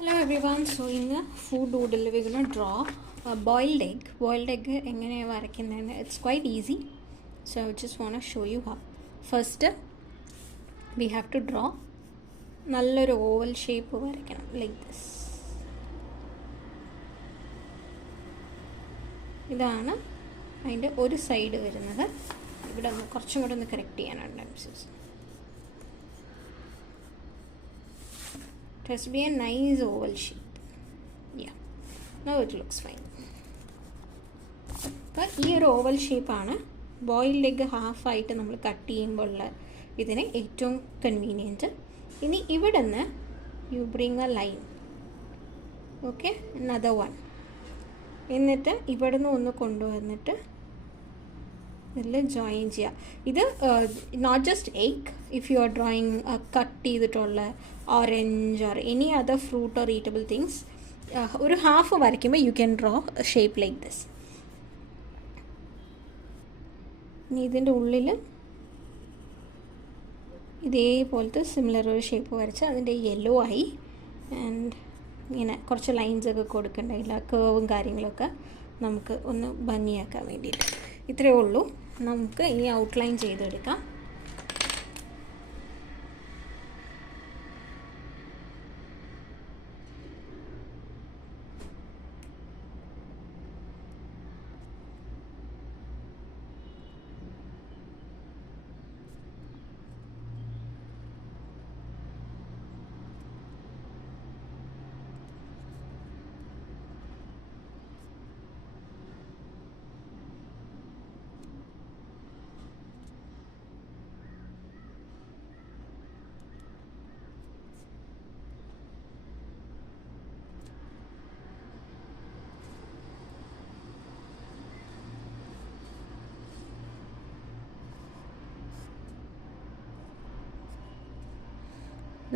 Hello everyone. So in the food doodle we're going to draw a boiled egg. Boiled egg എങ്ങനെ വരയ്ക്കുന്നതെന്ന് it's quite easy. So I just want to show you how. First we have to draw നല്ലൊരു oval shape വരയ്ക്കണം like this. ഇതാണ് അതിൻ്റെ ഒരു side വരുന്നത്. ഇവിടെ കുറച്ചും കൂടെ ഒന്ന് കറക്റ്റ് ചെയ്യാനുണ്ട്. It has to be a nice oval shape. Yeah, now it looks fine. അപ്പോൾ ഈ ഒരു ഓവൽ ഷേപ്പാണ് ബോയിൽഡ് എഗ് ഹാഫായിട്ട് നമ്മൾ കട്ട് ചെയ്യുമ്പോഴുള്ള ഇതിന് ഏറ്റവും കൺവീനിയൻറ്റ്. ഇനി ഇവിടെ നിന്ന് you bring a line, okay, another one, എന്നിട്ട് ഇവിടെ നിന്ന് ഒന്ന് കൊണ്ടുവന്നിട്ട് ഇതിൽ ജോയിൻ ചെയ്യുക. ഇത് not just egg, if you are drawing cut ചെയ്തിട്ടുള്ള orange or any other fruit or eatable things, ഒരു ഹാഫ് വരയ്ക്കുമ്പോൾ you can draw shape like this. ഇനി ഇതിൻ്റെ ഉള്ളിൽ ഇതേപോലത്തെ സിമിലർ ഒരു ഷേപ്പ് വരച്ച് അതിൻ്റെ യെല്ലോ ആയി ആൻഡ് ഇങ്ങനെ കുറച്ച് ലൈൻസൊക്കെ കൊടുക്കണ്ടായില്ല, കേവും കാര്യങ്ങളൊക്കെ നമുക്ക് ഒന്ന് ഭംഗിയാക്കാൻ വേണ്ടിയിട്ട്. ഇത്രയേ ഉള്ളൂ. നമുക്ക് ഇനി ഔട്ട്ലൈൻ ചെയ്തെടുക്കാം.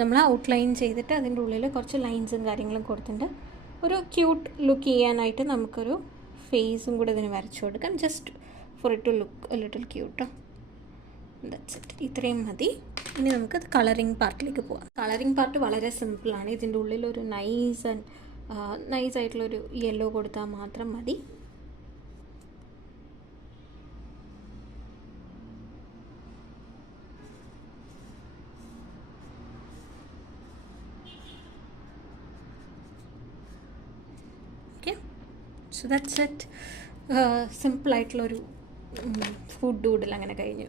നമ്മൾ ഔട്ട്ലൈൻ ചെയ്തിട്ട് അതിൻ്റെ ഉള്ളിൽ കുറച്ച് ലൈൻസും കാര്യങ്ങളും കൊടുത്തിട്ടുണ്ട്. ഒരു ക്യൂട്ട് ലുക്ക് ചെയ്യാനായിട്ട് നമുക്കൊരു ഫേസും കൂടെ ഇതിന് വരച്ചു കൊടുക്കാം, just for it to look a little cute. That's it. ഇത്രയും മതി. ഇനി നമുക്ക് കളറിങ് പാർട്ടിലേക്ക് പോകാം. കളറിങ് പാർട്ട് വളരെ സിമ്പിളാണ്. ഇതിൻ്റെ ഉള്ളിലൊരു നൈസായിട്ടുള്ളൊരു യെല്ലോ കൊടുത്താൽ മാത്രം മതി. Okay, so that's it. സിമ്പിളായിട്ടുള്ളൊരു ഫുഡ് ഡൂഡിൽ അങ്ങനെ കഴിഞ്ഞു.